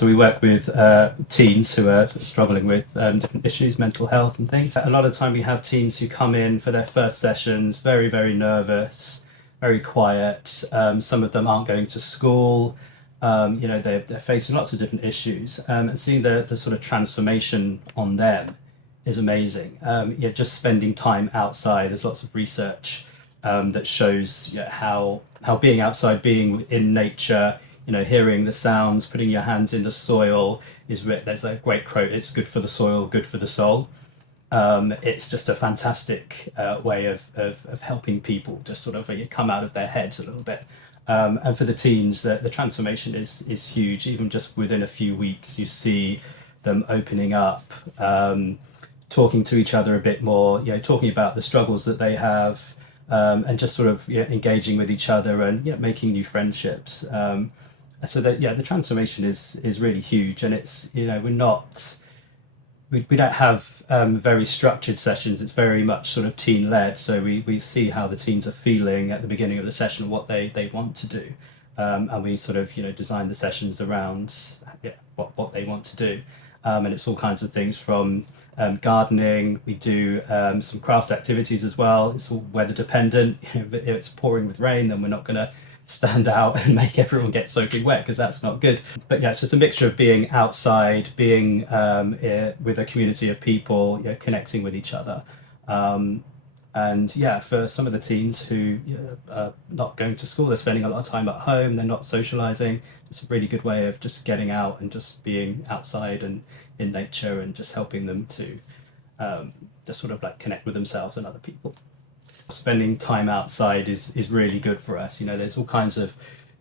So we work with teens who are struggling with different issues, mental health and things. A lot of the time we have teens who come in for their first sessions, very, very nervous, very quiet. Some of them aren't going to school. They're facing lots of different issues. And seeing the sort of transformation on them is amazing. Just spending time outside. There's lots of research that shows how being outside, being in nature, hearing the sounds, putting your hands in the soil there's a great quote, it's good for the soil, good for the soul. It's just a fantastic way of helping people just sort of come out of their heads a little bit. And for the teens, the transformation is huge. Even just within a few weeks, you see them opening up, talking to each other a bit more, talking about the struggles that they have, and just sort of engaging with each other and making new friendships. So that the transformation is really huge, and it's we don't have very structured sessions. It's very much sort of teen led. So we see how the teens are feeling at the beginning of the session, what they want to do, and we sort of design the sessions around what they want to do, and it's all kinds of things from gardening. We do some craft activities as well. It's all weather dependent. If it's pouring with rain, then we're not going to stand out and make everyone get soaking wet, because that's not good. But it's just a mixture of being outside, being with a community of people, connecting with each other. And for some of the teens who are not going to school, they're spending a lot of time at home, they're not socializing. It's a really good way of just getting out and just being outside and in nature, and just helping them to just sort of connect with themselves and other people. Spending time outside is really good for us. There's all kinds of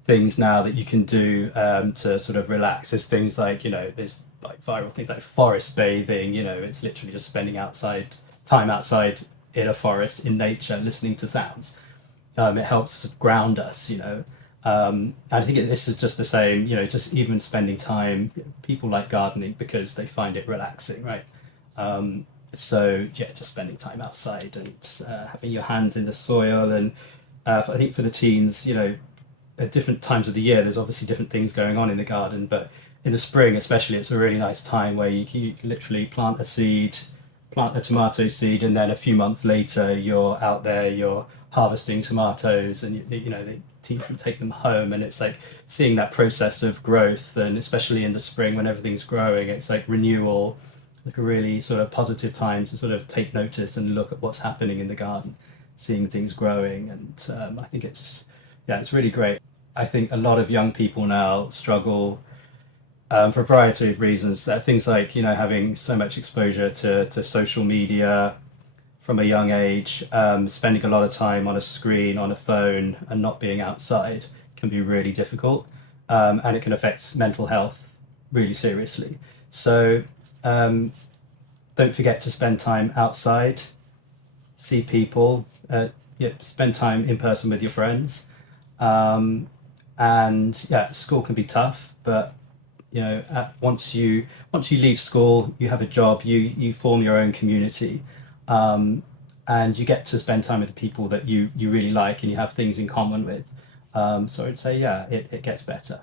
things now that you can do to sort of relax. There's things like, there's viral things like forest bathing. It's literally just spending time outside in a forest, in nature, listening to sounds. It helps ground us, I think this is just the same, just even spending time. People like gardening because they find it relaxing, right? Just spending time outside and having your hands in the soil. And I think for the teens, at different times of the year, there's obviously different things going on in the garden, but in the spring especially, it's a really nice time where you can literally plant a tomato seed, and then a few months later you're out there, you're harvesting tomatoes, and the teens can take them home, and it's like seeing that process of growth. And especially in the spring when everything's growing, it's like renewal, like a really sort of positive time to sort of take notice and look at what's happening in the garden, seeing things growing. And I think it's really great. I think a lot of young people now struggle for a variety of reasons. Things like having so much exposure to social media from a young age, spending a lot of time on a screen, on a phone, and not being outside can be really difficult, and it can affect mental health really seriously. So don't forget to spend time outside, see people, spend time in person with your friends. School can be tough, but once you leave school, you have a job, you form your own community, and you get to spend time with the people that you really like and you have things in common with. So I'd say it gets better.